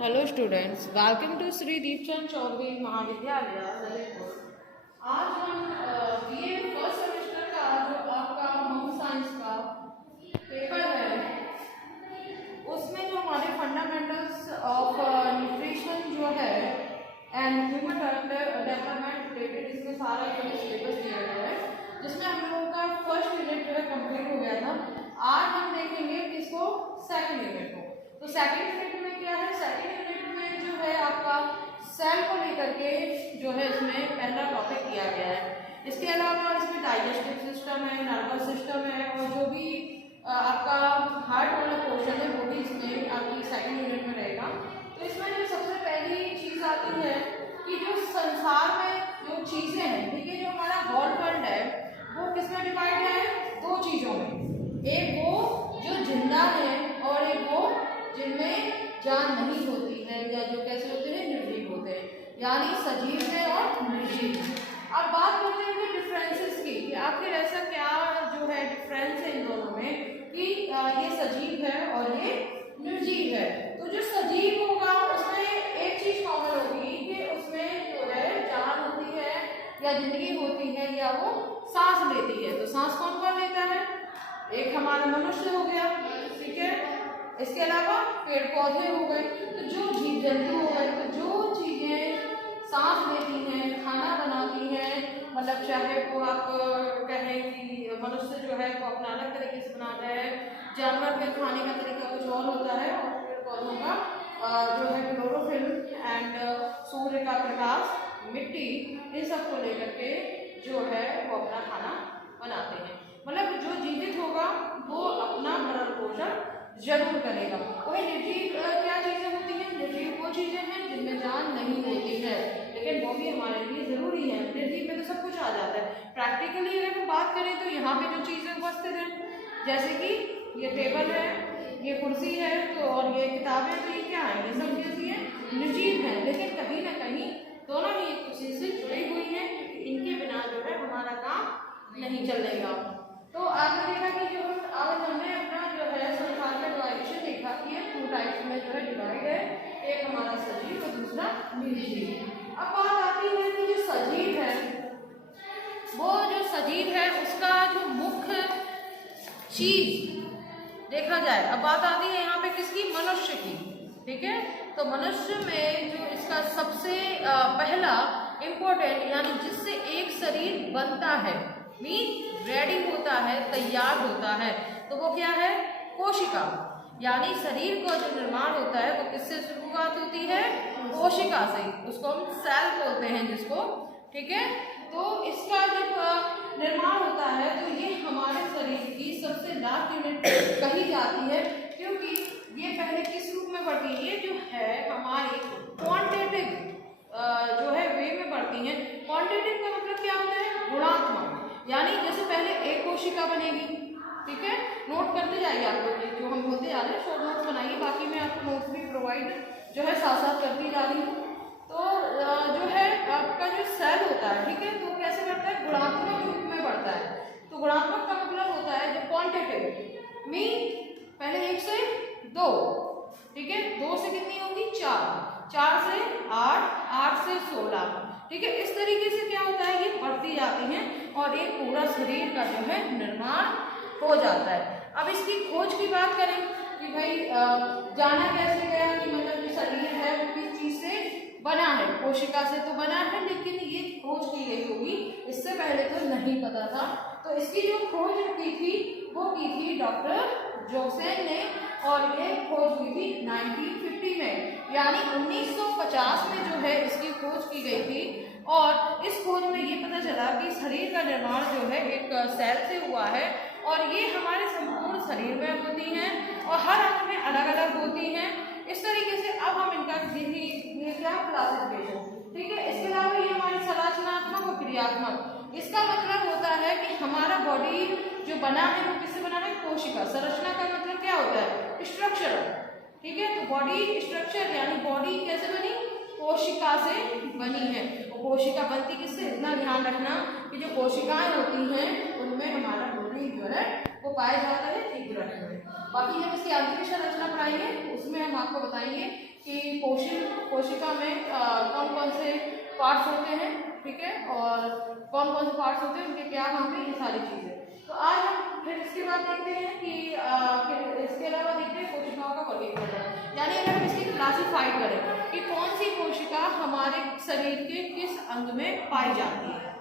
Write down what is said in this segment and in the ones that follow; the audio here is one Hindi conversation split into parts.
Hello students, welcome to Shri Deepchand Chaudhary महाविद्यालय ललितपुर। आज हम बीए फर्स्ट सेमेस्टर का जो आपका होम साइंस का पेपर है उसमें जो हमारे फंडामेंटल्स ऑफ न्यूट्रिशन जो है एंड ह्यूमन डेवलपमेंट रिलेटेड इसमें सारा जो सिलेबस दिया गया है, जिसमें हम लोगों का फर्स्ट यूनिट जो है कंप्लीट हो गया था। आज हम देखेंगे इसको सेकंड यूनिट को। तो सेकंड यूनिट में क्या है, सेकंड यूनिट में जो है आपका सेल को लेकर के जो है इसमें पहला टॉपिक किया गया है। इसके अलावा इसमें डाइजेस्टिव सिस्टम है, नर्वस सिस्टम है और जो भी आपका हार्ट वाला पोर्शन है वो भी इसमें आपकी सेकंड यूनिट में रहेगा। तो इसमें जो सबसे पहली चीज़ आती है कि जो संसार में जो चीज़ें हैं, ठीक है, जो हमारा होल वर्ल्ड है वो किसमें डिवाइड है? दो चीज़ों में। एक वो जो जिंदा है और एक वो जिनमें जान नहीं होती है या जो कैसे होते हैं, निर्जीव होते हैं, यानी सजीव है और निर्जीव है। अब बात करते हैं कि डिफरेंसेस की, कि आखिर ऐसा क्या जो है डिफरेंस है इन दोनों में कि ये सजीव है और ये निर्जीव है। तो जो सजीव होगा उसमें एक चीज कॉमन होगी कि उसमें जो है जान होती है या जिंदगी होती है या वो सांस लेती है। तो सांस कौन कौन लेता है? एक हमारा मनुष्य हो गया, ठीक है, इसके अलावा पेड़ पौधे हो गए। तो जो जीव जंतु हो गए, तो जो चीजें सांस लेती हैं, खाना बनाती हैं, मतलब चाहे वो आप कहें कि मनुष्य जो है वो अपना अलग तरीके से बनाता है, जानवर के खाने का तरीका कुछ और होता है, और पेड़ पौधों का जो है क्लोरोफिल एंड सूर्य का प्रकाश, मिट्टी, इन सब को लेकर के जो है वो अपना खाना बनाते हैं। मतलब जो जीवित होगा वो अपना भरण पोषण जरूर करेगा। वही निर्जीव क्या चीजें होती हैं? निर्जीव वो चीजें हैं जिनमें जान नहीं होती है, लेकिन वो भी हमारे लिए जरूरी है। निर्जीव में तो सब कुछ आ जाता है। प्रैक्टिकली अगर हम बात करें तो यहाँ पे जो चीजें उपस्थित हैं, जैसे कि ये टेबल है, ये कुर्सी है, तो और ये किताबें, तो ये क्या है? ये सब चीजें निर्जीव है, लेकिन कहीं ना कहीं दोनों ही एक दूसरे से जुड़ी हुई है, इनके बिना जो है हमारा काम नहीं चलेगा। तो आपने देखा कि जो आज हमने अपना जो है संसार का डिवाइडेशन देखा कि ये टू टाइप्स में जो है डिवाइड है, एक हमारा सजीव और दूसरा निर्जीव। अब बात आती है कि जो सजीव है, वो जो सजीव है उसका जो मुख्य चीज देखा जाए, अब बात आती है यहाँ पे किसकी? मनुष्य की, ठीक है। तो मनुष्य में जो इसका सबसे पहला इम्पोर्टेंट, यानी जिससे एक शरीर बनता है, मीन रेडी होता है, तैयार होता है, तो वो क्या है? कोशिका। यानी शरीर का जो निर्माण होता है वो किससे शुरुआत होती है? कोशिका से। उसको हम सेल बोलते हैं जिसको, ठीक है। तो इसका जब निर्माण होता है तो ये हमारे शरीर की सबसे लास्ट यूनिट कही जाती है, क्योंकि ये पहले किस रूप में बढ़ती है? ये जो है हमारी क्वांटिटिव जो है वे में बढ़ती है। क्वांटिटिव का मतलब क्या होता है? गुणात्मक। यानी जैसे पहले एक कोशिका बनेगी, ठीक है, नोट करते जाइए आप लोग, जो हम बोलते जा रहे हैं शॉर्ट नोट्स बनाइए, बाकी मैं आपको नोट्स भी प्रोवाइड जो है साथ साथ करती जा रही हूँ। तो जो है आपका जो सेल होता है, ठीक है, तो कैसे बढ़ता है? गुणात्मक रूप में बढ़ता है। तो गुणात्मक का मतलब होता है जो क्वांटिटिव, मीन पहले 1 से 2, ठीक है, 2 से कितनी होगी? 4, 4 से 8, 8 से 16, ठीक है। इस तरीके से क्या होता है? ये बढ़ती जाती हैं और एक पूरा शरीर का जो है निर्माण हो जाता है। अब इसकी खोज की बात करें कि भाई जाना कैसे गया कि मतलब जो शरीर है वो किस चीज से बना है? कोशिका से तो बना है, लेकिन ये खोज की गई होगी, इससे पहले तो नहीं पता था। तो इसकी जो खोज की थी वो की थी डॉक्टर जोसेन ने, और ये खोज हुई थी 1950 में, यानी 1950 में जो है इसकी खोज की गई थी। और इस खोज में ये पता चला कि शरीर का निर्माण जो है एक सेल से हुआ है, और ये हमारे संपूर्ण शरीर में होती हैं और हर अंग में अलग अलग होती हैं। इस तरीके से अब हम इनका ये क्या क्लासिफिकेशन, ठीक है। इसके अलावा ये हमारी संरचनात्मक और क्रियात्मक, इसका मतलब होता है कि हमारा बॉडी जो बना है वो किससे बना है? कोशिका। संरचना का मतलब क्या होता है? स्ट्रक्चर, ठीक है। तो बॉडी स्ट्रक्चर यानी बॉडी कैसे बनी? कोशिका से बनी है। वो कोशिका बनती किससे? इतना ध्यान रखना कि जो कोशिकाएं होती हैं उनमें हमारा प्रोटीन जो है वो पाया जाता है, ठीक रखना है। बाकी जब इसकी आंतरिक संरचना पढ़ाएंगे उसमें आपको बताएंगे कि कोशिका में कौन कौन से पार्ट्स होते हैं, ठीक है, और कौन कौन से पार्ट्स होते हैं, उनके क्या काम है, ये सारी चीजें। तो आज हम फिर इसके बाद देखते हैं कि फिर इसके अलावा देखते हैं कोशिकाओं का वर्गीकरण, यानी अगर हम इसकी क्लासिफाइड करें कि कौन सी कोशिका हमारे शरीर के किस अंग में पाई जाती है,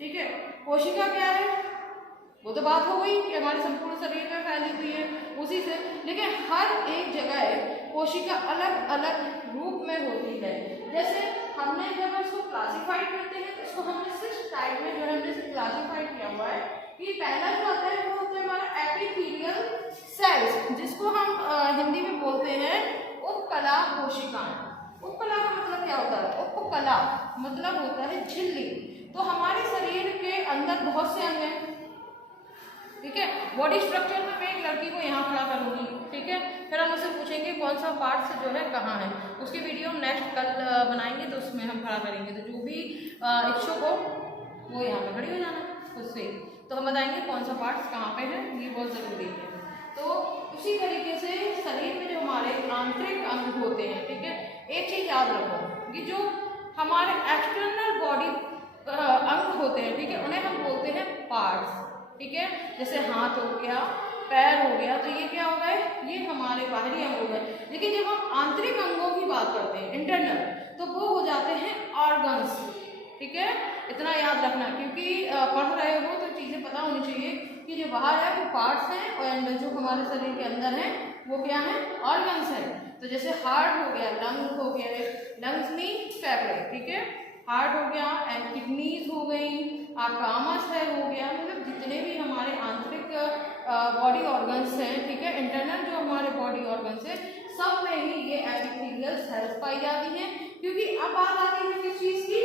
ठीक है। कोशिका क्या है, वो तो बात हो गई कि हमारे संपूर्ण शरीर में फैली हुई है उसी से, लेकिन हर एक जगह कोशिका अलग अलग रूप में होती है। जैसे हमने जब इसको क्लासिफाइड करते हैं तो इसको हमने 6 टाइप में जो है हमने क्लासिफाइड किया हुआ है कि पहला जो आता है वो होता है हमारा एपिथेलियल सेल्स, जिसको हम हिंदी में बोलते हैं उपकला कोशिकाएं। उपकला का मतलब क्या होता है, उपकला मतलब होता है झिल्ली। तो हमारे शरीर के अंदर बहुत से अंग हैं, ठीक है। बॉडी स्ट्रक्चर में मैं एक लड़की को यहाँ खड़ा करूंगी, ठीक है, फिर हम उससे पूछेंगे कौन सा पार्ट जो है कहाँ है। उसकी वीडियो हम नेक्स्ट कल बनाएंगे तो उसमें हम खड़ा करेंगे, तो जो भी इच्छुक हो वो यहाँ पे खड़ी हो जाना उससे, तो हम बताएंगे कौन सा पार्ट कहाँ पे है, ये बहुत ज़रूरी है। तो उसी तरीके से शरीर में जो हमारे आंतरिक अंग होते हैं, ठीक है, एक चीज़ याद रखो कि जो हमारे एक्सटर्नल बॉडी अंग होते हैं, ठीक है, उन्हें हम बोलते हैं पार्ट्स, ठीक है। जैसे हाथ हो गया, पैर हो गया, तो ये क्या हो गए, ये हमारे बाहरी अंग हो गए। लेकिन जब हम आंतरिक अंगों की बात करते हैं इंटरनल, तो वो हो जाते हैं ऑर्गन्स, ठीक है। इतना याद रखना, क्योंकि पढ़ रहे हो तो चीज़ें पता होनी चाहिए कि जो बाहर है वो पार्ट्स हैं और जो हमारे शरीर के अंदर हैं वो क्या है, ऑर्गन्स हैं। तो जैसे हार्ट हो गया, लंग हो गया, लंग्स मीन फेफड़े, ठीक है, हार्ट हो गया, एंड किडनीज हो गई, आपका आमाशय हो गया, मतलब जितने भी हमारे आंतरिक बॉडी ऑर्गन्स हैं, ठीक है, इंटरनल जो हमारे बॉडी ऑर्गन्स हैं, सब में ही ये एपिथेलियल सेल्स पाई जाती हैं। क्योंकि अब बात आती है किस चीज़ की,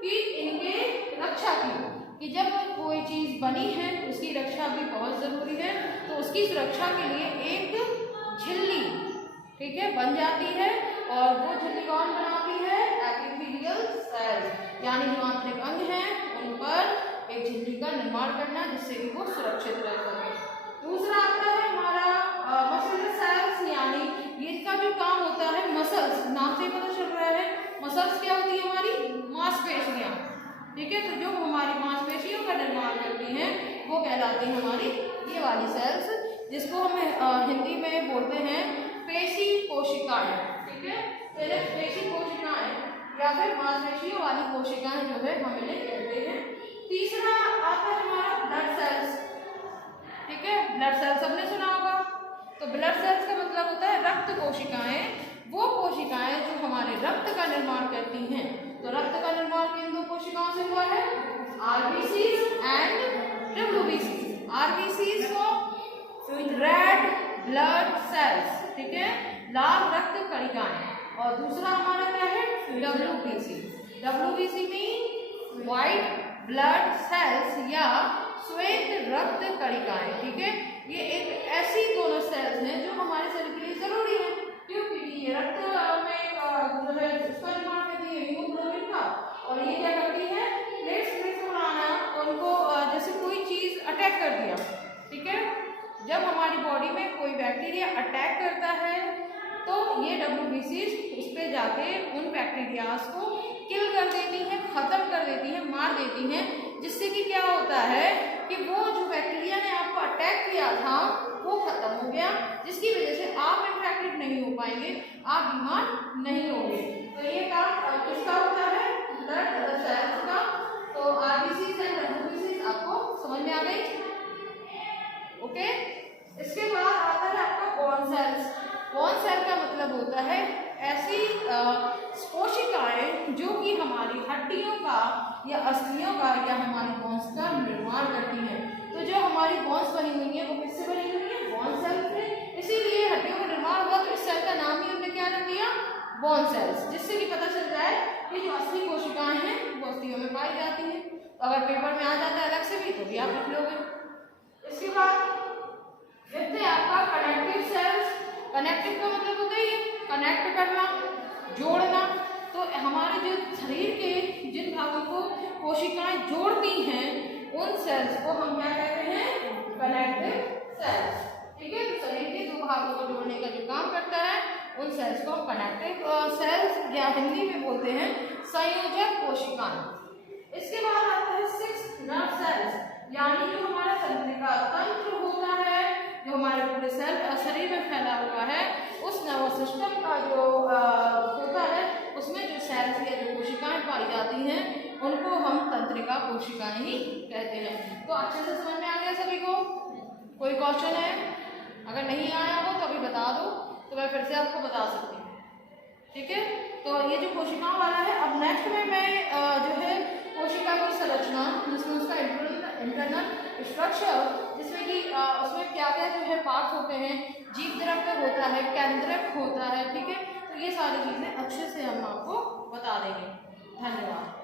कि इनके रक्षा की, कि जब कोई चीज़ बनी है उसकी रक्षा भी बहुत ज़रूरी है, तो उसकी सुरक्षा के लिए एक झिल्ली, ठीक है, बन जाती है। और वो झिल्ली कौन बनाती है, एपिथेलियल सेल्स, यानी जो आंतरिक अंग हैं उन पर एक झिल्ली का निर्माण करना जिससे कि वो सुरक्षित रह सके। दूसरा आता है हमारा मसल सेल्स, यानी ये इसका जो काम होता है, मसल्स, नाम से पता चल रहा है, मसल्स क्या होती है, हमारी मांसपेशियाँ, ठीक है। तो जो हमारी मांसपेशियों का निर्माण करती हैं वो कहलाती है हमारी ये वाली सेल्स, जिसको हम हिंदी में बोलते हैं पेशी कोशिकाएं, ठीक है, पहले पेशी कोशिकाएं या फिर मांसपेशियों वाली कोशिकाएं जो है हम इन्हें कहते हैं। तीसरा आता है हमारा ब्लड सेल्स, ठीक है, ब्लड सेल्स सबने सुना होगा। तो ब्लड सेल्स का मतलब होता है रक्त कोशिकाएं, वो कोशिकाएं जो हमारे रक्त का निर्माण करती हैं। तो रक्त का निर्माण किन दो कोशिकाओं से हुआ है, आरबीसीज एंड डब्ल्यूबीसीज। आरबीसीज को रेड ब्लड सेल्स, ठीक है, लाल रक्त कणिकाएं, और दूसरा हमारा क्या है, WBC. WBC mean white blood cells या श्वेत रक्त कणिकाएं, ठीक है। ये एक ऐसी दोनों सेल्स हैं जो हमारे शरीर के लिए जरूरी है, क्योंकि ये रक्त में जो है उसका निर्माण करती है हीमोग्लोबिन का, और ये क्या करती है, प्लेट्स बनाना, उनको जैसे कोई चीज अटैक कर दिया, ठीक है, जब हमारी बॉडी में कोई बैक्टीरिया अटैक करता है तो ये डब्ल्यूबीसीज उस पर जाके उन बैक्टीरियाज को किल कर देती हैं, खत्म कर देती हैं, मार देती हैं, जिससे कि क्या होता है कि वो जो बैक्टीरिया ने आपको अटैक किया था वो खत्म हो गया, जिसकी वजह से आप इन्फेक्टेड नहीं हो पाएंगे, आप बीमार नहीं होंगे। तो ये काम किसका होता है, ब्लड सेल्स का। तो आरबीसीज एंड डब्ल्यूबीसीज आपको समझ में आ गई, ओके। इसके बाद आता है आपका बोन सेल्स। बोन सेल का मतलब होता है ऐसी कोशिकाएं जो कि हमारी हड्डियों का या अस्थियों का या हमारी बोन्स का निर्माण करती हैं। तो जो हमारी बोन्स बनी हुई है वो किससे बनी हुई है, बोन सेल से, इसीलिए हड्डियों का निर्माण हुआ तो इस सेल का नाम ही उन्होंने क्या रख दिया, बोन सेल्स, जिससे कि पता चल जाए कि जो असली कोशिकाएं हैं वो अस्थियों में पाई जाती हैं। तो अगर पेपर में आ जाता है अलग से भी तो भी आप लिख लोगे। इसके बाद फिर आपका कनेक्टिव सेल्स। कनेक्टिव का मतलब होता है कनेक्ट करना, जोड़ना। तो हमारे जो शरीर के जिन भागों को कोशिकाएं जोड़ती हैं उन सेल्स को हम क्या कहते हैं, कनेक्टिव सेल्स, ठीक है। तो शरीर के दो भागों को जोड़ने का जो काम करता है उन सेल्स को हम कनेक्टिव सेल्स या हिंदी में बोलते हैं संयोजक कोशिकाएं। इसके बाद आता है 6 नर्व सेल्स, यानी जो हमारा तंत्रिका तंत्र होता है, जो हमारे पूरे शरीर में फैला हुआ है, उस नर्वस सिस्टम का जो होता है उसमें जो सेल्स या जो कोशिकाएं पाई जाती हैं उनको हम तंत्रिका कोशिकाएं ही कहते हैं। तो अच्छे से समझ में आ गया सभी को? कोई क्वेश्चन है? अगर नहीं आया हो तो अभी बता दो, तो मैं फिर से आपको बता सकती हूँ। ठीक है, तो ये जो कोशिकाओं वाला है। अब नेक्स्ट में मैं जो है कोशिका की संरचना, जिसमें उसका इंटरनल स्ट्रक्चर, जिसमें कि उसमें क्या क्या जो है पार्ट्स होते हैं, जीव द्रव्य होता है, केंद्रक होता है। ठीक है, तो ये सारी चीज़ें अच्छे से हम आपको बता देंगे। धन्यवाद।